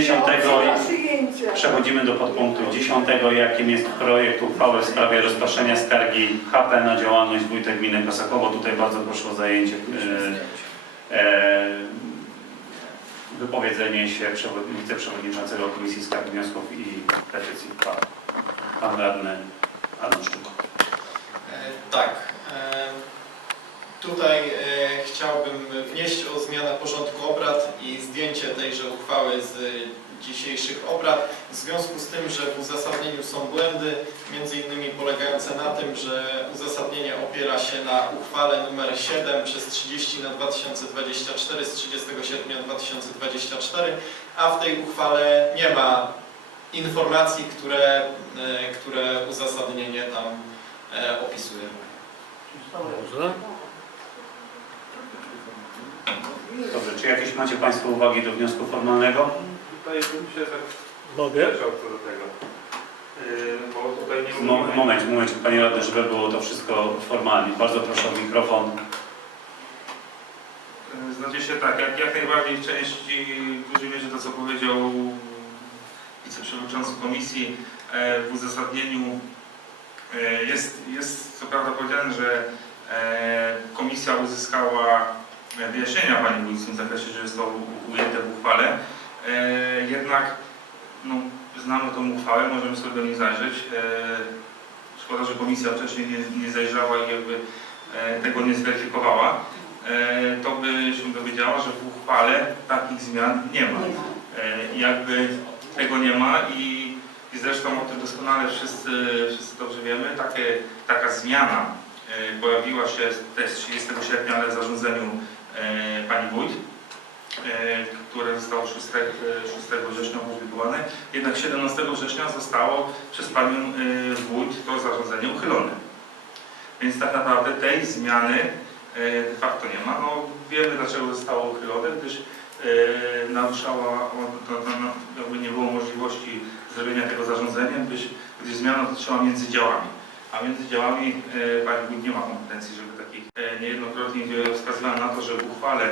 dziesiątego przechodzimy do podpunktu dziesiątego, jakim jest projekt uchwały w sprawie rozpatrzenia skargi HP na działalność wójta gminy Kosakowo. Tutaj bardzo proszę o zajęcie, e, e, wypowiedzenie się przewod- wiceprzewodniczącego Komisji Skarg, Wniosków i Petycji, pan, pan radny Adam Szczuk. E, Tak. E, Tutaj e, chciałbym wnieść o zmianę porządku obrad i zdjęcie tejże uchwały z dzisiejszych obrad. W związku z tym, że w uzasadnieniu są błędy, między innymi polegające na tym, że uzasadnienie opiera się na uchwale numer 7 przez 30 na 2024 z 30 sierpnia 2024, a w tej uchwale nie ma informacji, które, e, które uzasadnienie tam e, opisuje. Dobrze. Dobrze, czy jakieś macie Państwo uwagi do wniosku formalnego? Tutaj bym się tak Mogę? do tego. Yy, bo tutaj nie Mo- Moment, moment, Panie Radny, żeby było to wszystko formalnie. Bardzo proszę o mikrofon. Yy, Znaczy się tak, jak, jak najbardziej w części, w dużej mierze to co powiedział wiceprzewodniczący komisji e, w uzasadnieniu e, jest, jest co prawda powiedziane, że e, komisja uzyskała wyjaśnienia Pani Wójt w tym zakresie, że jest to ujęte w uchwale. E, Jednak no, znamy tą uchwałę, możemy sobie do niej zajrzeć. E, Szkoda, że komisja wcześniej nie, nie zajrzała i jakby e, tego nie zweryfikowała. To by się dowiedziała, że w uchwale takich zmian nie ma. Jakby tego nie ma i, i zresztą o tym doskonale wszyscy, wszyscy dobrze wiemy, takie, taka zmiana pojawiła się też 30 sierpnia, ale w zarządzeniu pani wójt, e, które zostało 6, e, 6 września opublikowane, jednak 17 września zostało przez panią e, wójt to zarządzenie uchylone. Więc tak naprawdę tej zmiany e, de facto nie ma. No, wiemy dlaczego zostało uchylone, gdyż e, naruszała, no, jakby nie było możliwości zrobienia tego zarządzenia, gdyż, gdyż zmiana dotyczyła między działami. A między działami e, pani wójt nie ma kompetencji, żeby takich e, niejednokrotnie wskazywała na to, że w uchwale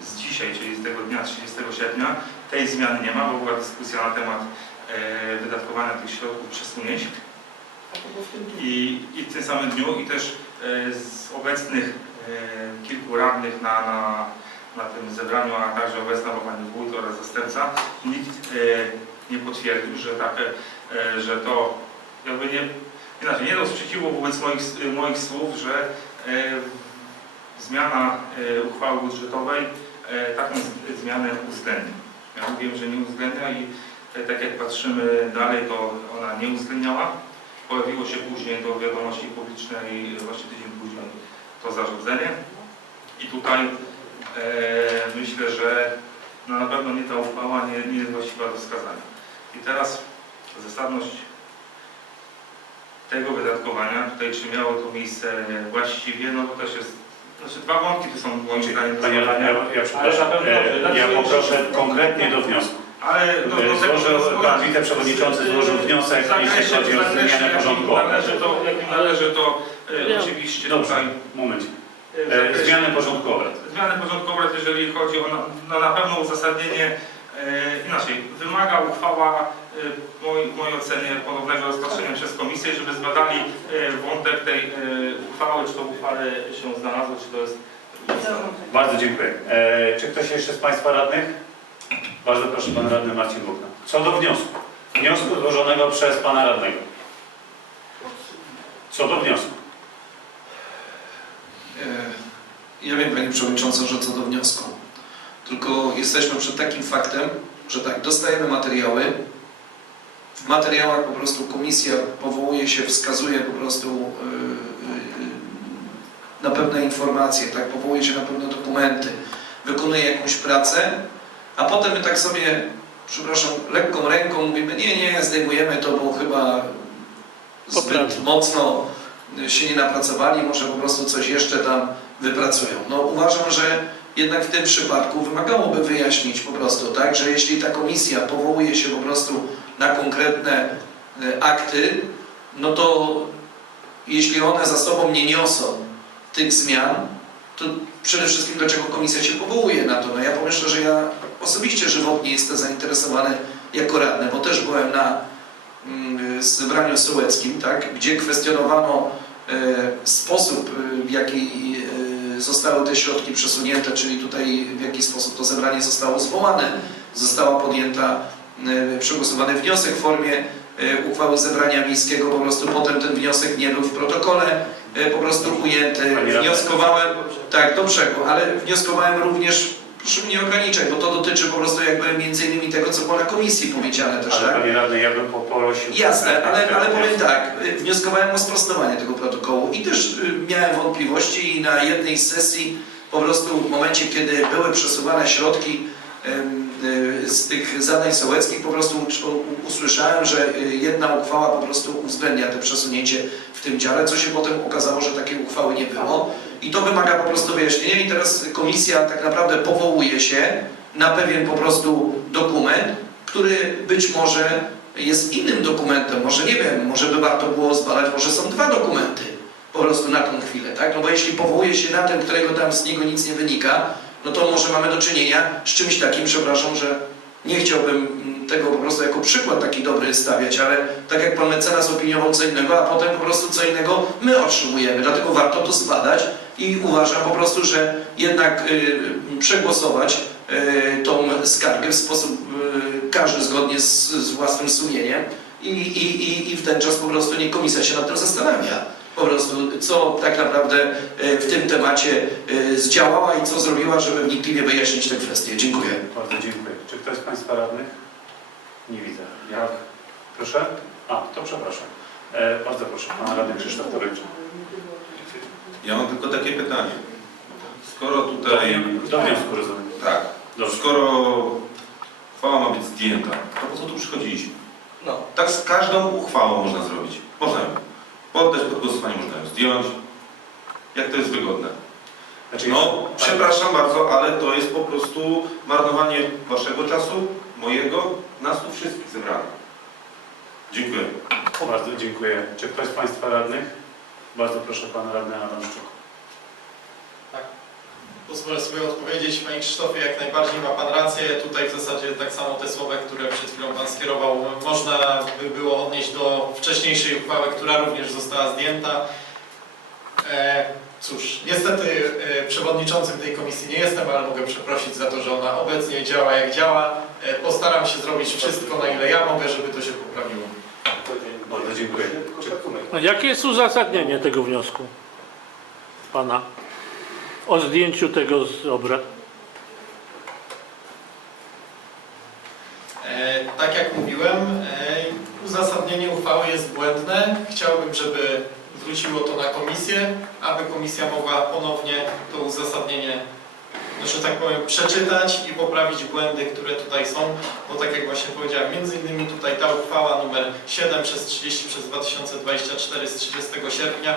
z dzisiaj, czyli z tego dnia 30 sierpnia, tej zmiany nie ma, bo była dyskusja na temat e, wydatkowania tych środków przesunięć. I, I w tym samym dniu i też e, z obecnych e, kilku radnych na, na, na tym zebraniu, a także obecna pani wójt oraz zastępca, nikt nie potwierdził, że, tak, że to jakby nie, inaczej, nie dał sprzeciwu wobec moich, moich słów, że zmiana e, uchwały budżetowej e, taką zmianę uwzględni. Ja mówiłem, że nie uwzględnia i e, tak jak patrzymy dalej, to ona nie uwzględniała. Pojawiło się później do wiadomości publicznej, właśnie tydzień później, to zarządzenie. I tutaj e, myślę, że no na pewno nie ta uchwała nie, nie jest właściwa do wskazania. I teraz zasadność tego wydatkowania, tutaj czy miało to miejsce właściwie, no to też jest, znaczy dwa wątki tu są moim zdaniem do zbadania. ja, ja przepraszam, e, ja poproszę konkretnie do wniosku. Ale do, do tego Złożył, pan wiceprzewodniczący złożył wniosek, jeśli chodzi o zmianę porządku obrad. Należy to, jak należy to e, oczywiście Dobrze, tutaj moment. e, E, porządku obrad. Zmiany porządku obrad, jeżeli chodzi o na, no na pewno uzasadnienie, e, inaczej, wymaga uchwała e, mojej, mojej ocenie ponownego rozpatrzenia przez komisję, żeby zbadali e, wątek tej e, uchwały, czy to uchwale się znalazło, czy to jest Bardzo dziękuję. E, czy ktoś jeszcze z Państwa radnych? Bardzo proszę, Pan Radny Marcin Bukna. Co do wniosku. Wniosku złożonego przez Pana Radnego. Co do wniosku. E, Ja wiem, Panie Przewodniczący, że co do wniosku. Tylko jesteśmy przed takim faktem, że tak, dostajemy materiały. W materiałach po prostu komisja powołuje się, wskazuje po prostu e, e, na pewne informacje, tak, powołuje się na pewne dokumenty, wykonuje jakąś pracę, a potem my tak sobie, przepraszam, lekką ręką mówimy, nie, nie, zdejmujemy to, bo chyba zbyt mocno się nie napracowali, może po prostu coś jeszcze tam wypracują. No uważam, że jednak w tym przypadku wymagałoby wyjaśnić po prostu, tak, że jeśli ta komisja powołuje się po prostu na konkretne e, akty, no to jeśli one za sobą nie niosą tych zmian, to przede wszystkim dlaczego komisja się powołuje na to? No ja pomyślę, że ja osobiście żywotnie jestem zainteresowany jako radny, bo też byłem na mm, zebraniu sołeckim, tak, gdzie kwestionowano e, sposób, e, w jaki zostały te środki przesunięte, czyli tutaj w jaki sposób to zebranie zostało zwołane. Została podjęta, e, przegłosowany wniosek w formie e, uchwały zebrania miejskiego, po prostu potem ten wniosek nie był w protokole e, po prostu ujęty. Wnioskowałem, tak, do brzegu, ale wnioskowałem również, proszę mnie ograniczać, bo to dotyczy po prostu jakby między innymi tego, co było na komisji powiedziane też, Ale tak? panie radny, ja bym poprosił... Jasne, ale, ale powiem tak, y, wnioskowałem o sprostowanie tego protokołu i też y, miałem wątpliwości i na jednej z sesji po prostu w momencie, kiedy były przesuwane środki z tych zadań sołeckich, po prostu usłyszałem, że y, jedna uchwała po prostu uwzględnia te przesunięcie w tym dziale, co się potem okazało, że takiej uchwały nie było. I to wymaga po prostu wyjaśnienia. I teraz komisja tak naprawdę powołuje się na pewien po prostu dokument, który być może jest innym dokumentem, może nie wiem, może by warto było zbadać, może są dwa dokumenty po prostu na tą chwilę, tak? No bo jeśli powołuje się na ten, którego tam z niego nic nie wynika, no to może mamy do czynienia z czymś takim, przepraszam, że nie chciałbym tego po prostu jako przykład taki dobry stawiać, ale tak jak pan mecenas opiniował co innego, a potem po prostu co innego my otrzymujemy, dlatego warto to zbadać i uważam po prostu, że jednak y, przegłosować y, tą skargę w sposób y, każdy zgodnie z, z własnym sumieniem i, i, i, i w ten czas po prostu nie komisja się nad tym zastanawia. Po prostu co tak naprawdę y, w tym temacie y, zdziałała i co zrobiła, żeby wnikliwie wyjaśnić tę kwestię. Dziękuję. Bardzo dziękuję. Czy ktoś z Państwa radnych? Nie widzę. Jak? Proszę? A, to przepraszam. E, bardzo proszę, Pan Radny Krzysztof Torycz. Ja mam tylko takie pytanie. Skoro tutaj, do wniosku rozumiem. tak, Dobrze. skoro uchwała ma być zdjęta, to po co tu przychodziliśmy? No. Tak z każdą uchwałą można zrobić. Można ją poddać pod głosowanie, można ją zdjąć. Jak to jest wygodne? Znaczy, No, przepraszam bardzo, ale to jest po prostu marnowanie waszego czasu, mojego, nas tu wszystkich zebranych. Dziękuję. Bardzo dziękuję. Czy ktoś z Państwa radnych? Bardzo proszę Pana Radny Adam Szczuk. Pozwolę sobie odpowiedzieć, Panie Krzysztofie, jak najbardziej ma Pan rację. Tutaj w zasadzie tak samo te słowa, które przed chwilą Pan skierował, można by było odnieść do wcześniejszej uchwały, która również została zdjęta. E, cóż, niestety e, przewodniczącym tej komisji nie jestem, ale mogę przeprosić za to, że ona obecnie działa jak działa. E, postaram się zrobić wszystko, na ile ja mogę, żeby to się poprawiło. Bardzo dziękuję. A Jakie jest uzasadnienie tego wniosku pana o zdjęciu tego z obrad? E, tak jak mówiłem, e, uzasadnienie uchwały jest błędne. Chciałbym, żeby wróciło to na komisję, aby komisja mogła ponownie to uzasadnienie, no, że tak powiem, przeczytać i poprawić błędy, które tutaj są, bo tak jak właśnie powiedziałem, między innymi tutaj ta uchwała numer 7 przez 30 przez 2024 z 30 sierpnia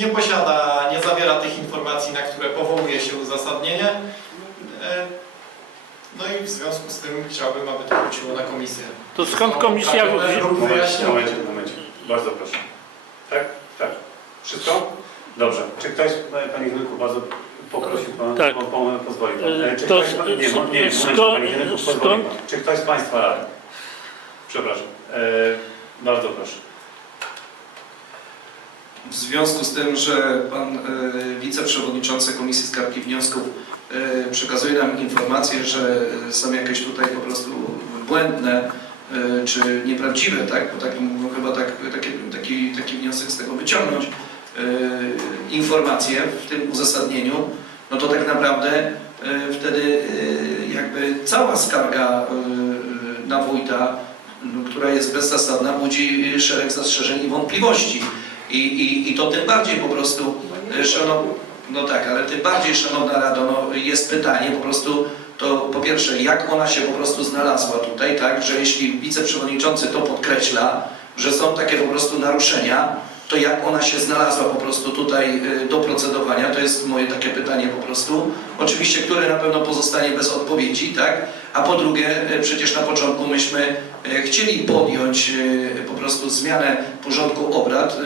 nie posiada, nie zawiera tych informacji, na które powołuje się uzasadnienie. E, No i w związku z tym chciałbym, aby to wróciło na komisję. To skąd komisja... Momencie, momencie, momencie. Bardzo proszę. Tak? Tak. Wszystko? Dobrze. Czy ktoś, Panie Henryku, bardzo poprosił Pan, Tak. po, po, pozwoli Pan. E, Czy to ktoś, nie, nie, nie, skąd- Panie Henryku, pozwoli skąd- Pan. Czy ktoś z Państwa radnych? Przepraszam. E, bardzo proszę. W związku z tym, że pan e, wiceprzewodniczący Komisji Skargi Wniosków e, przekazuje nam informację, że są jakieś tutaj po prostu błędne e, czy nieprawdziwe, tak? Bo taki, no chyba tak, taki, taki, taki wniosek z tego wyciągnąć e, informacje w tym uzasadnieniu, no to tak naprawdę e, wtedy e, jakby cała skarga e, na wójta, która jest bezzasadna, budzi szereg zastrzeżeń i wątpliwości. I, i, I to tym bardziej po prostu, e, szanow... no tak, ale tym bardziej, Szanowna Rado, no, jest pytanie po prostu, to po pierwsze, jak ona się po prostu znalazła tutaj, tak, że jeśli wiceprzewodniczący to podkreśla, że są takie po prostu naruszenia, to jak ona się znalazła po prostu tutaj y, do procedowania, to jest moje takie pytanie po prostu. Oczywiście, które na pewno pozostanie bez odpowiedzi, tak? A po drugie, y, przecież na początku myśmy y, chcieli podjąć po prostu zmianę porządku obrad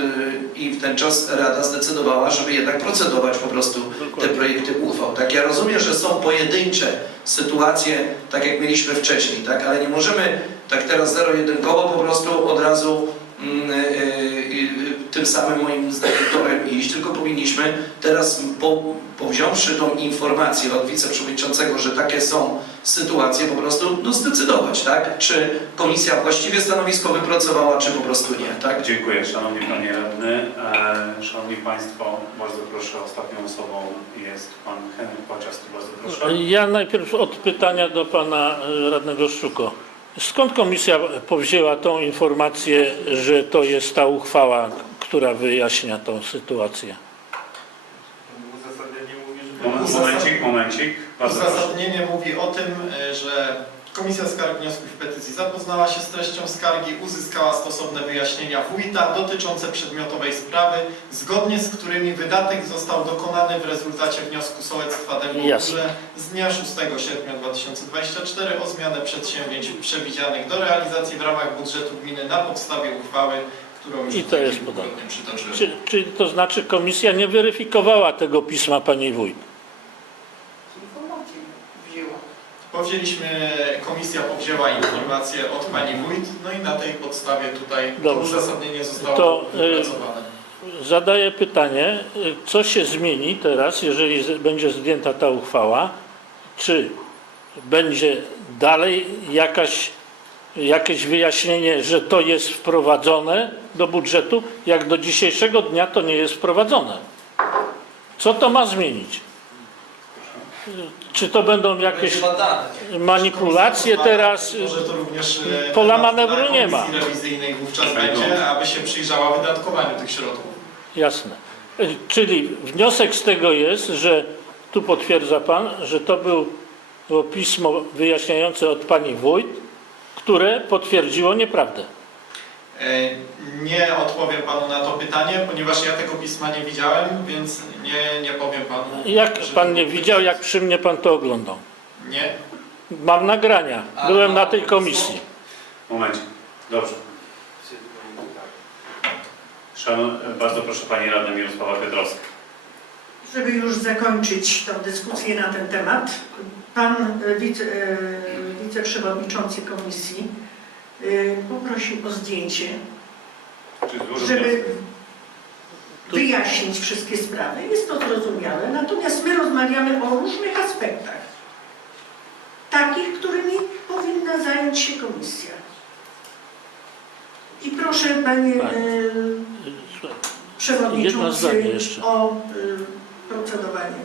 i w ten czas Rada zdecydowała, żeby jednak procedować po prostu te projekty uchwał. Tak, ja rozumiem, że są pojedyncze sytuacje, tak jak mieliśmy wcześniej, tak, ale nie możemy tak teraz zero-jedynkowo po prostu od razu tym samym moim zdaniem torem iść, tylko powinniśmy teraz po, powziąwszy tą informację od wiceprzewodniczącego, że takie są sytuacje, po prostu no, zdecydować, tak, czy komisja właściwie stanowisko wypracowała, czy po prostu nie, tak. Dziękuję, Szanowny Panie Radny. E, Szanowni Państwo, bardzo proszę, ostatnią osobą jest Pan Henryk Pociast. Bardzo proszę. Ja najpierw od pytania do pana e, radnego Szczuko. Skąd komisja powzięła tą informację, że to jest ta uchwała, która wyjaśnia tą sytuację? Uzasadnienie mówi, że... Moment, momencik, momencik. Bardzo proszę. Uzasadnienie mówi o tym, e, że Komisja Skarg, Wniosków i Petycji zapoznała się z treścią skargi, uzyskała stosowne wyjaśnienia wójta dotyczące przedmiotowej sprawy, zgodnie z którymi wydatek został dokonany w rezultacie wniosku sołectwa Dębogórze Jasne. z dnia 6 sierpnia 2024 o zmianę przedsięwzięć przewidzianych do realizacji w ramach budżetu gminy na podstawie uchwały, którą już I to jest podane. przytoczyłem. Czy, czyli to znaczy komisja nie weryfikowała tego pisma pani wójt? Powzięliśmy, komisja powzięła informację od pani wójt, no i na tej podstawie tutaj Dobrze. uzasadnienie zostało To, wypracowane. Zadaję pytanie, y, co się zmieni teraz, jeżeli będzie zdjęta ta uchwała? Czy będzie dalej jakaś, jakieś wyjaśnienie, że to jest wprowadzone do budżetu, jak do dzisiejszego dnia to nie jest wprowadzone? Co to ma zmienić? Czy to będą jakieś manipulacje teraz? Może to również e, Pola na- manewru na nie ma. komisji rewizyjnej wówczas Będą. będzie, aby się przyjrzała wydatkowaniu tych środków. Jasne. Y, Czyli wniosek z tego jest, że tu potwierdza Pan, że to był było pismo wyjaśniające od Pani Wójt, które potwierdziło nieprawdę. E, Nie odpowiem panu na to pytanie, ponieważ ja tego pisma nie widziałem, więc nie, nie powiem panu. Jak że- Pan nie widział, jak przy mnie Pan to oglądał? Nie. Mam nagrania. Byłem na tej komisji. Momencik. Dobrze. Szanowny, bardzo proszę Pani Radna Mirosława Piotrowska. Żeby już zakończyć tę dyskusję na ten temat, pan e, wice, e, wiceprzewodniczący komisji e, poprosił o zdjęcie, żeby wyjaśnić wszystkie sprawy. Jest to zrozumiałe, natomiast my rozmawiamy o różnych aspektach, takich, którymi powinna zająć się komisja. I proszę panie Tak. Jedno przewodniczący o e, procedowanie.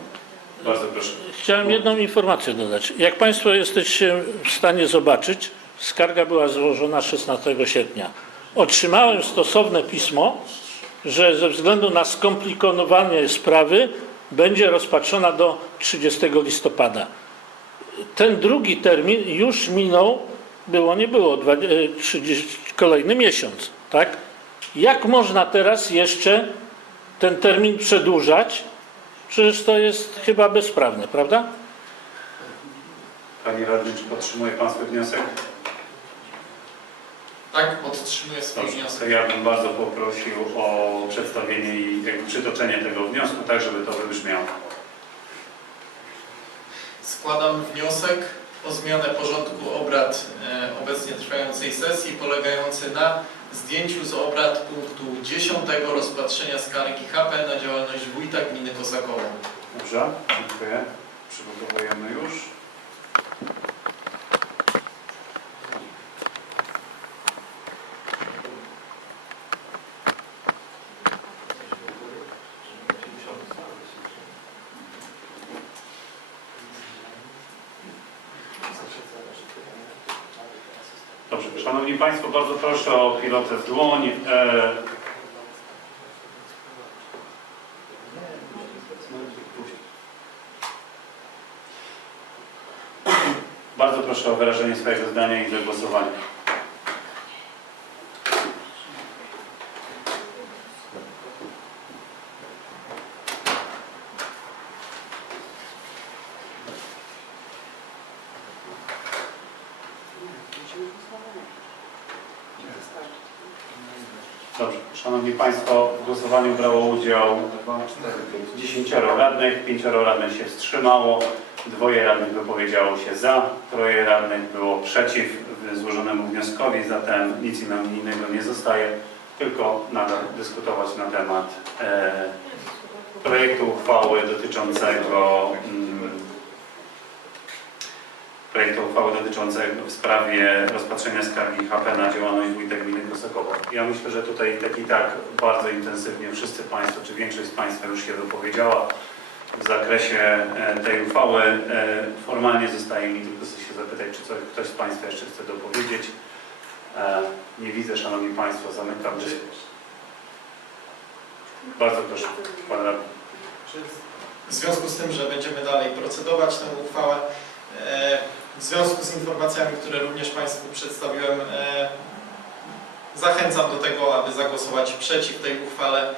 Bardzo proszę. Chciałem jedną informację dodać. Jak Państwo jesteście w stanie zobaczyć, skarga była złożona 16 sierpnia. Otrzymałem stosowne pismo, że ze względu na skomplikowanie sprawy będzie rozpatrzona do 30 listopada. Ten drugi termin już minął, było nie było, dwa- e, 30, kolejny miesiąc, tak? Jak można teraz jeszcze ten termin przedłużać? Przecież to jest chyba bezprawne, prawda? Panie Radny, czy podtrzymuje Pan swój wniosek? Tak, podtrzymuję swój Dobrze. wniosek. To ja bym bardzo poprosił o przedstawienie i jakby przytoczenie tego wniosku, tak żeby to wybrzmiało. Składam wniosek o zmianę porządku obrad e, obecnie trwającej sesji polegający na zdjęciu z obrad punktu 10 rozpatrzenia skargi HP na działalność wójta gminy Kosakowo. Dobrze, dziękuję. Przygotowujemy już. Dobrze, Szanowni Państwo, bardzo proszę o pilotę w dłoń. E, Bardzo proszę o wyrażenie swojego zdania i zagłosowanie. Dobrze. Szanowni Państwo, w głosowaniu brało udział 10 radnych, 5 radnych się wstrzymało, dwoje radnych wypowiedziało się za, troje radnych było przeciw złożonemu wnioskowi, zatem nic nam innego nie zostaje, tylko nadal dyskutować na temat e, projektu uchwały dotyczącego mm, projektu uchwały dotyczącego w sprawie rozpatrzenia skargi HP na działalność Wójta Gminy. Ja myślę, że tutaj tak i tak bardzo intensywnie wszyscy Państwo, czy większość z Państwa już się wypowiedziała w zakresie e, tej uchwały. E, Formalnie zostaje mi tylko się zapytać, czy coś, ktoś z Państwa jeszcze chce dopowiedzieć. E, Nie widzę, Szanowni Państwo, zamykam dyskusję. Bardzo proszę, Pan Radny. W związku z tym, że będziemy dalej procedować tę uchwałę, w związku z informacjami, które również Państwu przedstawiłem, e, zachęcam do tego, aby zagłosować przeciw tej uchwale,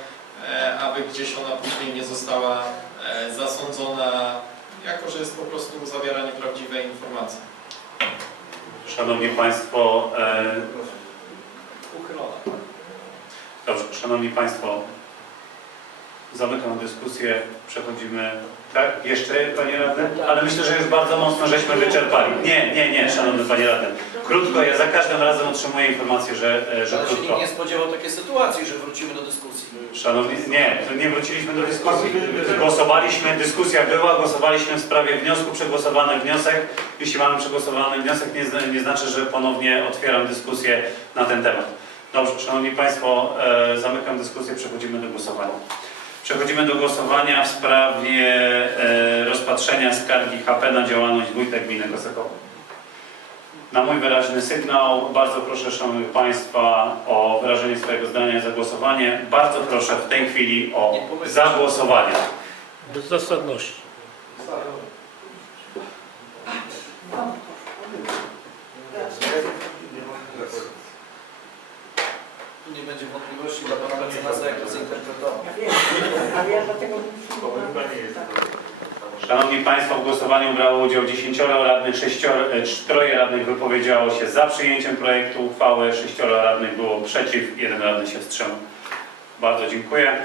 e, aby gdzieś ona później nie została e, zasądzona, jako że jest po prostu zawiera nieprawdziwe informacje. Szanowni Państwo, e, Uchylona. Dobrze, Szanowni Państwo, zamykam dyskusję, przechodzimy, tak? Jeszcze Panie Radny? Ale myślę, że już bardzo mocno żeśmy wyczerpali. Nie, nie, nie, Szanowny Panie Radny. Krótko, ja za każdym razem otrzymuję informację, że, e, że Ale się nikt nie spodziewał takiej sytuacji, że wrócimy do dyskusji. Szanowni, nie, to nie wróciliśmy do dyskusji. Głosowaliśmy, dyskusja była, głosowaliśmy w sprawie wniosku, przegłosowany wniosek. Jeśli mamy przegłosowany wniosek, nie, zna- nie znaczy, że ponownie otwieram dyskusję na ten temat. Dobrze, Szanowni Państwo, e, zamykam dyskusję, przechodzimy do głosowania. Przechodzimy do głosowania w sprawie e, rozpatrzenia skargi HP na działalność Wójta Gminy Kosakowo. Na mój wyraźny sygnał bardzo proszę Szanownych Państwa o wyrażenie swojego zdania i zagłosowanie. Bardzo proszę w tej chwili o zagłosowanie. Bez zasadności. Nie będzie wątpliwości dla pana mecenasa, jak to zinterpretował. Szanowni Państwo, w głosowaniu brało udział 10 radnych, 6, troje radnych wypowiedziało się za przyjęciem projektu uchwały, 6 radnych było przeciw, jeden radny się wstrzymał. Bardzo dziękuję.